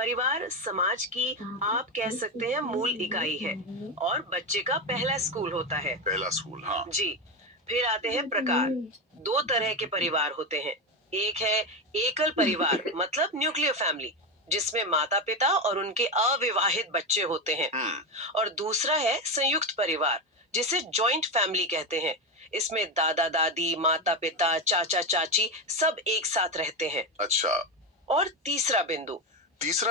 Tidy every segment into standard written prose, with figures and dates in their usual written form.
परिवार समाज की आप कह सकते हैं मूल इकाई है और बच्चे का पहला स्कूल होता है। पहला स्कूल, हाँ। जी। फिर आते हैं प्रकार। दो तरह के परिवार होते हैं। एक है एकल परिवार मतलब न्यूक्लियर फैमिली, जिसमें माता पिता और उनके अविवाहित बच्चे होते हैं। हम्म। और दूसरा है संयुक्त परिवार, जिसे जॉइंट फैमिली कहते हैं। इसमें दादा दादी, माता पिता, चाचा चाची सब एक साथ रहते हैं। अच्छा। और तीसरा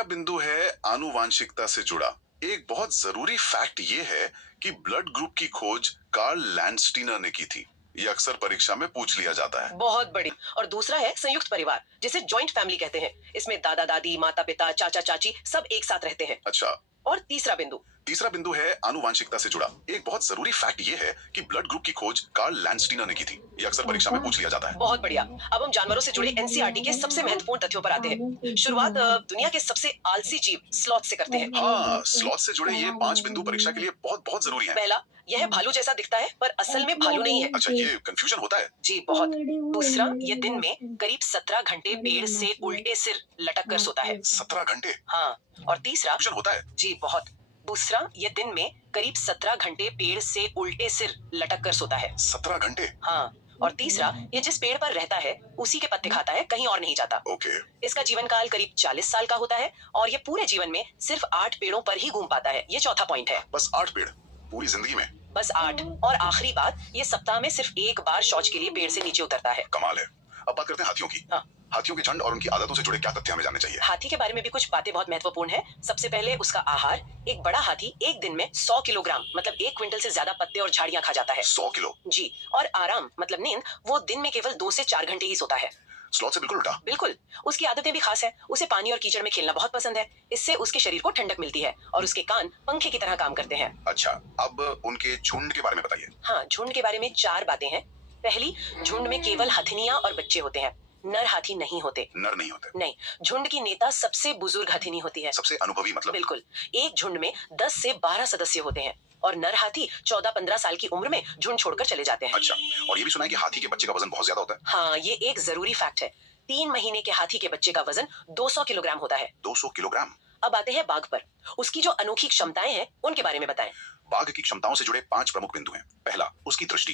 बिंदु है आनुवांशिकता से जुड़ा। एक बहुत जरूरी फैक्ट ये है कि ब्लड ग्रुप की खोज कार्ल लैंडस्टीनर ने की थी। ये अक्सर परीक्षा में पूछ लिया जाता है। बहुत बड़ी। और दूसरा है संयुक्त परिवार, जिसे जॉइंट फैमिली कहते हैं। इसमें दादा दादी, माता पिता, चाचा चाची सब एक साथ रहते हैं। अच्छा। और तीसरा बिंदु है आनुवांशिकता से जुड़ा। एक बहुत जरूरी फैक्ट ये है कि ब्लड ग्रुप की खोज कार्ल लैंडस्टीनर ने की थी। ये अक्सर परीक्षा में पूछ लिया जाता है। बहुत बढ़िया। अब हम जानवरों से जुड़े एनसीईआरटी के सबसे महत्वपूर्ण तथ्यों पर आते हैं। शुरुआत दुनिया के सबसे आलसी जीव स्लॉथ से करते हैं। हाँ, स्लॉथ से जुड़े ये 5 बिंदु परीक्षा के लिए बहुत बहुत जरूरी हैं। पहला, यह भालू जैसा दिखता है पर असल में भालू नहीं है। अच्छा, ये कंफ्यूजन होता है। जी बहुत। दूसरा, ये दिन में करीब 17 घंटे पेड़ से उल्टे सिर लटक कर सोता है। 17 घंटे? हाँ। और तीसरा, कंफ्यूजन होता है। जी बहुत। दूसरा, ये दिन में करीब 17 घंटे पेड़ से उल्टे सिर लटक कर सोता है। 17 घंटे? हाँ। और तीसरा, ये जिस पेड़ पर रहता है उसी के पत्ते खाता है, कहीं और नहीं जाता। ओके। इसका जीवन काल करीब 40 साल का होता है और ये पूरे जीवन में सिर्फ 8 पेड़ों पर ही घूम पाता है। ये चौथा पॉइंट है। बस 8 पेड़ पूरी जिंदगी में? बस 8। और आखिरी बात, ये सप्ताह में सिर्फ एक बार शौच के लिए पेड़ से नीचे उतरता है। कमाल है। अब बात करते हैं हाथियों की। हाँ। हाथियों के झुंड और उनकी आदतों से जुड़े क्या तथ्य हमें जानने चाहिए? हाथी के बारे में भी कुछ बातें बहुत महत्वपूर्ण है। सबसे पहले उसका आहार। एक बड़ा हाथी एक दिन में 100 किलोग्राम मतलब 1 क्विंटल से ज्यादा पत्ते और झाड़ियां खा जाता है। 100 किलो? जी। और आराम मतलब नींद, वो दिन में केवल 2 से 4 घंटे ही सोता है। स्लॉथ से बिल्कुल उल्टा। बिल्कुल। उसकी आदतें भी खास है। उसे पानी और कीचड़ में खेलना बहुत पसंद है। इससे उसके शरीर को ठंडक मिलती है और उसके कान पंखे की तरह काम करते हैं। अच्छा, अब उनके झुंड के बारे में बताइए। हाँ, झुंड के बारे में 4 बातें हैं। पहली, झुंड में केवल हथिनियां और बच्चे होते हैं, नर हाथी नहीं होते। नर नहीं होते? नहीं। झुंड की नेता सबसे बुजुर्ग हथिनी होती है। सबसे अनुभवी मतलब? बिल्कुल। एक झुंड में 10 से 12 सदस्य होते हैं और नर हाथी 14-15 साल की उम्र में झुंड छोड़कर चले जाते हैं। अच्छा, और ये भी सुना है कि हाथी के बच्चे का वजन बहुत ज्यादा होता है? हाँ, ये एक जरूरी फैक्ट है। 3 महीने के हाथी के बच्चे का वजन 200 किलोग्राम होता है। 200 किलोग्राम? अब आते हैं बाघ पर। उसकी जो अनोखी क्षमताएं हैं उनके बारे में बताएं। बाघ की क्षमताओं से जुड़े 5 प्रमुख बिंदु हैं। पहला, उसकी दृष्टि।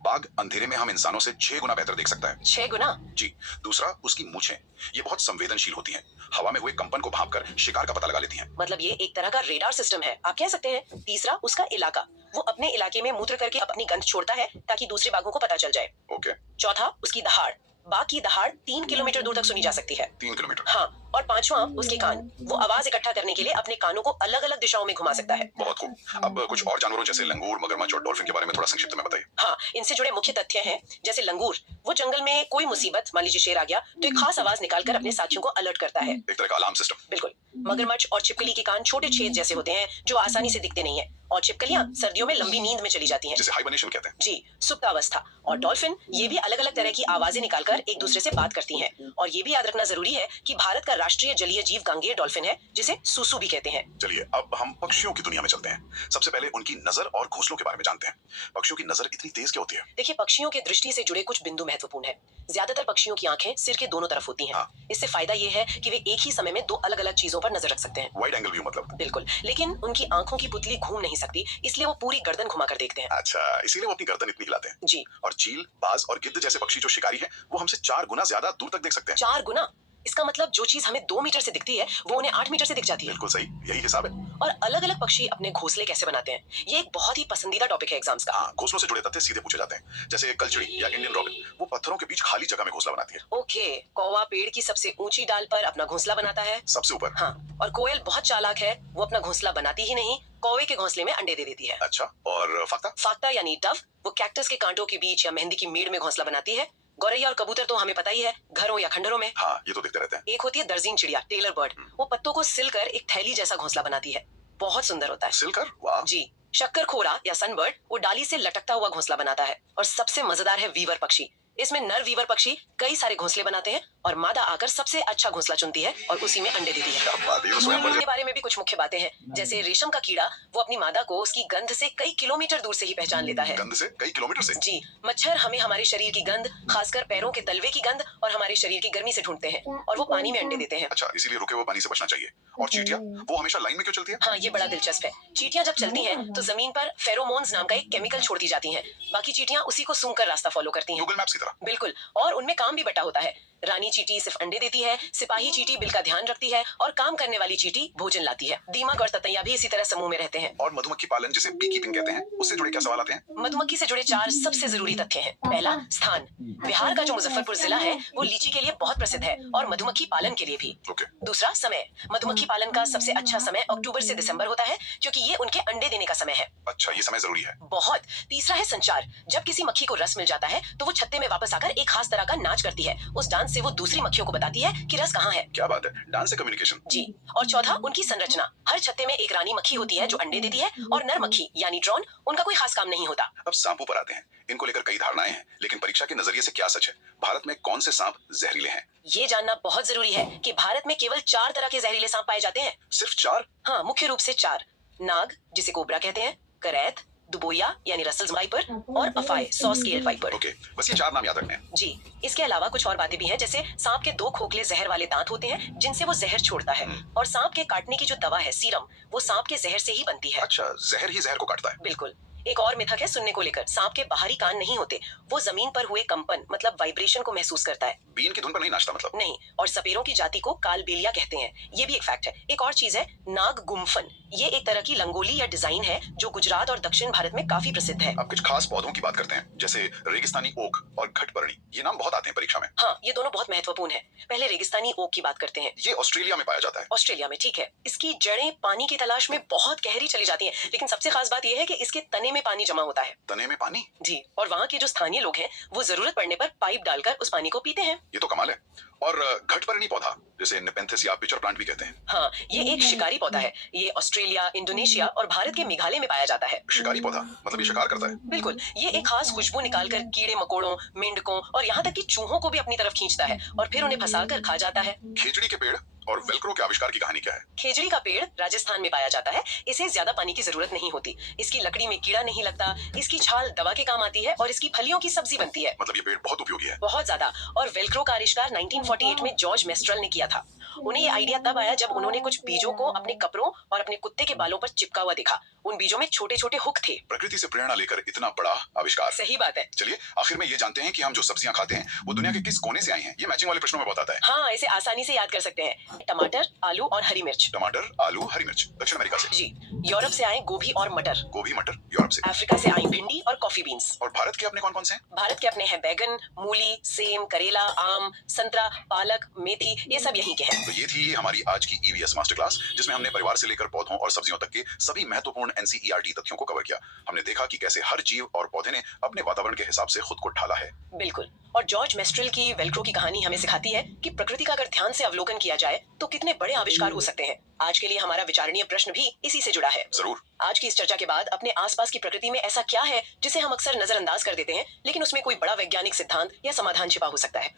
बाघ अंधेरे में हम इंसानों से 6 गुना बेहतर देख सकता है। 6 गुना? जी। दूसरा, उसकी मूछें। ये बहुत संवेदनशील होती हैं। हवा में हुए कंपन को भांपकर शिकार का पता लगा लेती हैं। मतलब ये एक तरह का रेडार सिस्टम है, आप कह सकते हैं। तीसरा, उसका इलाका। वो अपने इलाके में मूत्र करके अपनी गंध छोड़ता है ताकि दूसरे बाघों को पता चल जाए। ओके। चौथा, उसकी दहाड़। बाघ की दहाड़ 3 किलोमीटर दूर तक सुनी जा सकती है। 3 किलोमीटर? हाँ। और पांचवा, उसके कान। वो आवाज इकट्ठा करने के लिए अपने कानों को अलग अलग दिशाओं में घुमा सकता है। बहुत खूब। अब कुछ और जानवरों जैसे लंगूर, मगरमच्छ और डॉल्फिन के बारे में थोड़ा संक्षिप्त में बताइए। हाँ, इनसे जुड़े मुख्य तथ्य हैं। जैसे लंगूर, वो जंगल में कोई मुसीबत, मान लीजिए शेर आ गया, तो एक खास आवाज निकालकर अपने साथियों को अलर्ट करता है। एक तरह का अलार्म सिस्टम? बिल्कुल। मगरमच्छ और छिपकली के कान छोटे छेद जैसे होते हैं जो आसानी से दिखते नहीं है। और छिपकलियां सर्दियों में लंबी नींद में चली जाती हैं, जिसे हाइबरनेशन कहते हैं। जी, सुप्तावस्था। और डॉल्फिन, ये भी अलग अलग तरह की आवाजें निकालकर एक दूसरे से बात करती हैं। और ये भी याद रखना जरूरी है कि भारत का राष्ट्रीय जलीय जीव गांगेय डॉल्फिन है, जिसे सूसू भी कहते हैं। चलिए, अब हम पक्षियों की दुनिया में चलते हैं। सबसे पहले उनकी नजर और घोंसलों के बारे में जानते हैं। पक्षियों की नजर इतनी तेज क्यों होती है? देखिए, पक्षियों के दृष्टि से जुड़े कुछ बिंदु महत्वपूर्ण है। ज्यादातर पक्षियों की आंखें सिर के दोनों तरफ होती हैं। हाँ। इससे फायदा ये है कि वे एक ही समय में 2 अलग अलग चीजों पर नजर रख सकते हैं। वाइड एंगल व्यू मतलब? बिल्कुल। लेकिन उनकी आंखों की पुतली घूम नहीं सकती, इसलिए वो पूरी गर्दन घुमाकर देखते हैं। अच्छा, इसीलिए वो अपनी गर्दन इतनी हिलाते हैं। जी। और चील, बाज और गिद्ध जैसे पक्षी जो शिकारी हैं, वो हमसे 4 गुना ज्यादा दूर तक देख सकते हैं। 4 गुना? इसका मतलब जो चीज हमें 2 मीटर से दिखती है वो उन्हें 8 मीटर से दिख जाती है। बिल्कुल सही, यही हिसाब है। और अलग अलग पक्षी अपने घोंसले कैसे बनाते हैं, ये एक बहुत ही पसंदीदा टॉपिक है एग्जाम्स का। हाँ, घोंसलों से जुड़े तथ्य सीधे पूछे जाते हैं। जैसे कलचिड़ी या इंडियन रॉबिन, वो पत्थरों के बीच खाली जगह में घोंसला बनाती है। ओके। कौवा पेड़ की सबसे ऊंची डाल पर अपना घोंसला बनाता है। सबसे ऊपर? हाँ। और कोयल बहुत चालाक है, वो अपना घोंसला बनाती ही नहीं, कौवे के घोंसले में अंडे दे देती है। अच्छा, और फाख्ता? फाख्ता यानी डव, वो कैक्टस के कांटों के बीच या मेहंदी की मेड़ में घोंसला बनाती है। गौरैया और कबूतर तो हमें पता ही है, घरों या खंडरों में। हाँ, ये तो दिखते रहते हैं। एक होती है दर्जीन चिड़िया, टेलर बर्ड। वो पत्तों को सिलकर एक थैली जैसा घोंसला बनाती है, बहुत सुंदर होता है। सिलकर? वाह। जी। शक्कर खोरा या सनबर्ड, वो डाली से लटकता हुआ घोंसला बनाता है। और सबसे मजेदार है वीवर पक्षी। इसमें नर वीवर पक्षी कई सारे घोंसले बनाते हैं और मादा आकर सबसे अच्छा घोंसला चुनती है और उसी में अंडे देती है। क्या बात है, ये तो स्वयंवर के बारे में भी कुछ मुख्य बातें हैं, जैसे रेशम का कीड़ा वो अपनी मादा को उसकी गंध से कई किलोमीटर दूर से ही पहचान लेता है। गंध से कई किलोमीटर से? जी, मच्छर हमें हमारे शरीर की गंध, खासकर पैरों के तलवे की गंध और हमारे शरीर की गर्मी से ढूंढते हैं और वो पानी में अंडे देते हैं। अच्छा, इसीलिए रुके हुए पानी से बचना चाहिए। और चींटियां, वो हमेशा लाइन में क्यों चलती है? हाँ, ये बड़ा दिलचस्प है। चींटियां जब चलती हैं तो जमीन पर फेरोमोन्स नाम का एक केमिकल छोड़ती जाती हैं। बाकी चींटियां उसी को सूंघकर रास्ता फॉलो करती हैं। गूगल मैप्स की तरह? बिल्कुल, और उनमें काम भी बटा होता है। रानी चींटी सिर्फ अंडे देती है, सिपाही चींटी बिल का ध्यान रखती है और काम करने वाली चींटी भोजन लाती है। दीमक और ततैया भी इसी तरह समूह में रहते हैं। और मधुमक्खी पालन, जिसे बी कीपिंग कहते हैं, उससे जुड़े क्या सवाल आते हैं? मधुमक्खी से जुड़े 4 सबसे जरूरी तथ्य हैं। पहला, स्थान। बिहार का जो मुजफ्फरपुर जिला है वो लीची के लिए बहुत प्रसिद्ध है और मधुमक्खी पालन के लिए भी। ओके। दूसरा, समय। मधुमक्खी पालन का सबसे अच्छा समय अक्टूबर से दिसंबर होता है क्योंकि ये उनके अंडे देने का समय है। अच्छा, ये समय जरूरी है। बहुत। तीसरा है संचार। जब किसी मक्खी को रस मिल जाता है तो वो छत्ते में वापस आकर एक खास तरह का नाच करती है। उस डांस से वो दूसरी मक्खियों को बताती है कि रस कहाँ है। क्या बात है, डांस से कम्युनिकेशन। जी। और चौथा, उनकी संरचना। हर छत्ते में एक रानी मक्खी होती है जो अंडे देती है और नर मक्खी यानी ड्रोन, उनका कोई खास काम नहीं होता। अब सांपों पर आते हैं। इनको लेकर कई धारणाएं हैं, लेकिन परीक्षा के नजरिए से क्या सच है? भारत में कौन से सांप जहरीले हैं? ये जानना बहुत जरूरी है कि भारत में केवल 4 तरह के जहरीले सांप पाए जाते हैं। सिर्फ 4? हाँ, मुख्य रूप से 4। नाग, जिसे कोबरा कहते हैं, करैत, दुबोया यानी रसल्स वाइपर और अफाय सॉ स्केल्ड वाइपर। ओके, बस ये 4 नाम याद रखने हैं। जी। इसके अलावा कुछ और बातें भी हैं, जैसे सांप के 2 खोखले जहर वाले दांत होते हैं जिनसे वो जहर छोड़ता है और सांप के काटने की जो दवा है सीरम, वो सांप के जहर से ही बनती है। अच्छा, जहर ही जहर को काटता है। बिल्कुल। एक और मिथक है सुनने को लेकर, सांप के बाहरी कान नहीं होते, वो जमीन पर हुए कंपन मतलब वाइब्रेशन को महसूस करता है। बीन की धुन पर नहीं नाचता मतलब? नहीं, और सपेरों की जाति को कालबेलिया कहते हैं, ये भी एक फैक्ट है। एक और चीज है नाग गुम्फन, ये एक तरह की रंगोली या डिजाइन है जो गुजरात और दक्षिण भारत में काफी प्रसिद्ध है। अब कुछ खास पौधों की बात करते हैं, जैसे रेगिस्तानी ओक और घटपर्णी। ये नाम बहुत आते हैं परीक्षा में। हाँ, ये दोनों बहुत महत्वपूर्ण है। पहले रेगिस्तानी ओक की बात करते हैं। ये ऑस्ट्रेलिया में पाया जाता है। ऑस्ट्रेलिया में, ठीक है। इसकी जड़ें पानी की तलाश में बहुत गहरी चली जाती हैं, लेकिन सबसे खास बात यह है कि इसके तने में पानी जमा होता है। तने में पानी? जी। और वहाँ के जो स्थानीय लोग हैं वो जरूरत पड़ने पर पाइप डालकर उस पानी को पीते हैं। ये तो कमाल है। और घटपर्णी पौधा, जिसे नेपेंथिस या पिचर प्लांट भी कहते हैं। हाँ, ये एक शिकारी पौधा है। ये ऑस्ट्रेलिया, इंडोनेशिया और भारत के मेघालय में पाया जाता है। शिकारी पौधा मतलब ये शिकार करता है? बिल्कुल। ये एक खास खुशबू निकालकर कीड़े मकोड़ों, मेंढकों और यहाँ तक कि चूहों को भी अपनी तरफ खींचता है और फिर उन्हें फंसाकर खा जाता है। खेजड़ी के पेड़ और वेलक्रो के आविष्कार की कहानी क्या है? खेजड़ी का पेड़ राजस्थान में पाया जाता है। इसे ज्यादा पानी की जरूरत नहीं होती, इसकी लकड़ी में कीड़ा नहीं लगता, इसकी छाल दवा के काम आती है और इसकी फलियों की सब्जी बनती है। मतलब ये पेड़ बहुत उपयोगी है। बहुत ज्यादा। और वेलक्रो का आविष्कार 1948 में जॉर्ज मेस्ट्रल ने किया था। उन्हें ये आइडिया तब आया जब उन्होंने कुछ बीजों को अपने कपड़ों और अपने कुत्ते के बालों पर चिपका हुआ देखा। उन बीजों में छोटे छोटे हुक थे। प्रकृति से प्रेरणा लेकर इतना बड़ा आविष्कार। सही बात है। चलिए आखिर में ये जानते हैं कि हम जो सब्जियां खाते हैं वो दुनिया के किस कोने से आई हैं। ये मैचिंग वाले प्रश्नों में बहुत आता है। हाँ, इसे आसानी से याद कर सकते हैं। टमाटर, आलू और हरी मिर्च। टमाटर, आलू, हरी मिर्च दक्षिण अमेरिका से। जी। यूरोप से आए गोभी और मटर। गोभी मटर यूरोप से। अफ्रीका से आई भिंडी और कॉफी बीन्स। और भारत के अपने कौन कौन से हैं? भारत के अपने हैं बैगन, मूली, सेम, करेला, आम, संतरा, पालक, मेथी, ये सब यहीं के हैं। तो ये थी हमारी आज की ईवीएस मास्टर क्लास, जिसमें हमने परिवार से लेकर पौधों और सब्जियों तक के सभी महत्वपूर्ण एनसीईआरटी तथ्यों को कवर किया। हमने देखा कि कैसे हर जीव और पौधे ने अपने वातावरण के हिसाब से खुद को ढाला है। बिल्कुल। और जॉर्ज मेस्ट्रल की वेल्क्रो की कहानी हमें सिखाती है कि प्रकृति का अगर ध्यान से अवलोकन किया जाए तो कितने बड़े आविष्कार हो सकते हैं। आज के लिए हमारा विचारणीय प्रश्न भी इसी से जुड़ा है। जरूर। आज की इस चर्चा के बाद अपने आसपास की प्रकृति में ऐसा क्या है जिसे हम अक्सर नजरअंदाज कर देते हैं, लेकिन उसमें कोई बड़ा वैज्ञानिक सिद्धांत या समाधान छिपा हो सकता है।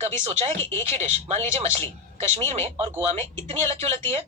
कभी सोचा है कि एक ही डिश, मान लीजिए मछली, कश्मीर में और गोवा में इतनी अलग क्यों लगती है?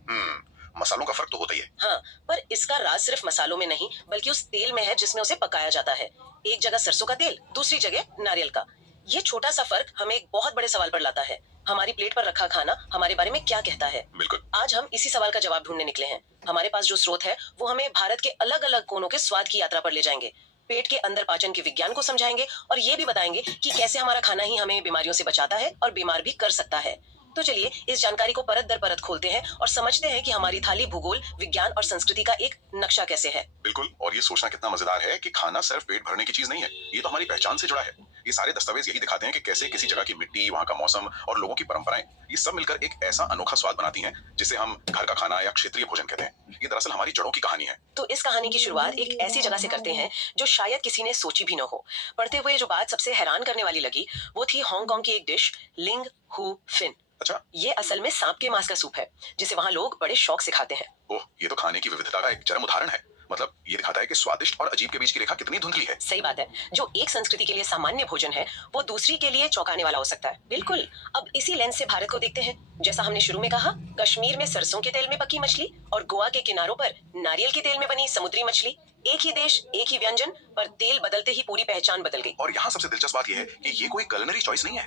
मसालों का फर्क तो होता ही है। हाँ, पर इसका राज सिर्फ मसालों में नहीं बल्कि उस तेल में है जिसमें उसे पकाया जाता है। एक जगह सरसों का तेल, दूसरी जगह नारियल का। ये छोटा सा फर्क हमें एक बहुत बड़े सवाल पर लाता है। हमारी प्लेट पर रखा खाना हमारे बारे में क्या कहता है? बिल्कुल। आज हम इसी सवाल का जवाब ढूंढने निकले हैं। हमारे पास जो स्रोत है वो हमें भारत के अलग अलग कोनों के स्वाद की यात्रा पर ले जाएंगे, पेट के अंदर पाचन के विज्ञान को समझाएंगे और ये भी बताएंगे कि कैसे हमारा खाना ही हमें बीमारियों से बचाता है और बीमार भी कर सकता है। तो चलिए इस जानकारी को परत दर परत खोलते हैं और समझते हैं कि हमारी थाली भूगोल, विज्ञान और संस्कृति का एक नक्शा कैसे है। बिल्कुल। और ये सोचना कितना मजेदार है कि खाना सिर्फ पेट भरने की चीज नहीं है, ये तो हमारी पहचान से जुड़ा है। ये सारे दस्तावेज यही दिखाते हैं कि कैसे किसी जगह की मिट्टी, वहाँ का मौसम और लोगों की परंपराएं, ये सब मिलकर एक ऐसा अनोखा स्वाद बनाती हैं जिसे हम घर का खाना या क्षेत्रीय भोजन कहते हैं। ये दरअसल हमारी जड़ों की कहानी है। तो इस कहानी की शुरुआत एक ऐसी जगह से करते हैं जो शायद किसी ने सोची भी न हो। पढ़ते हुए जो बात सबसे हैरान करने वाली लगी वो थी हांगकांग की एक डिश, लिंग हु फिन। अच्छा। ये असल में सांप के मांस का सूप है जिसे वहाँ लोग बड़े शौक से खाते हैं। ओह, ये तो खाने की विविधता का एक चरम उदाहरण है। मतलब ये दिखाता है कि स्वादिष्ट और अजीब के बीच की रेखा कितनी धुंधली है। सही बात है। जो एक संस्कृति के लिए सामान्य भोजन है वो दूसरी के लिए चौंकाने वाला हो सकता है। बिल्कुल। अब इसी लेंस से भारत को देखते हैं। जैसा हमने शुरू में कहा, कश्मीर में सरसों के तेल में पकी मछली और गोवा के किनारों पर नारियल के तेल में बनी समुद्री मछली। एक ही देश, एक ही व्यंजन, पर तेल बदलते ही पूरी पहचान बदल गई। और यहाँ सबसे दिलचस्प बात यह है कि ये कोई कलनरी चॉइस नहीं है।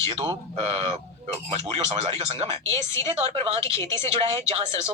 ये तो मजबूरी और समझदारी का संगम है। ये सीधे तौर पर वहाँ की खेती से जुड़ा है, जहाँ सरसों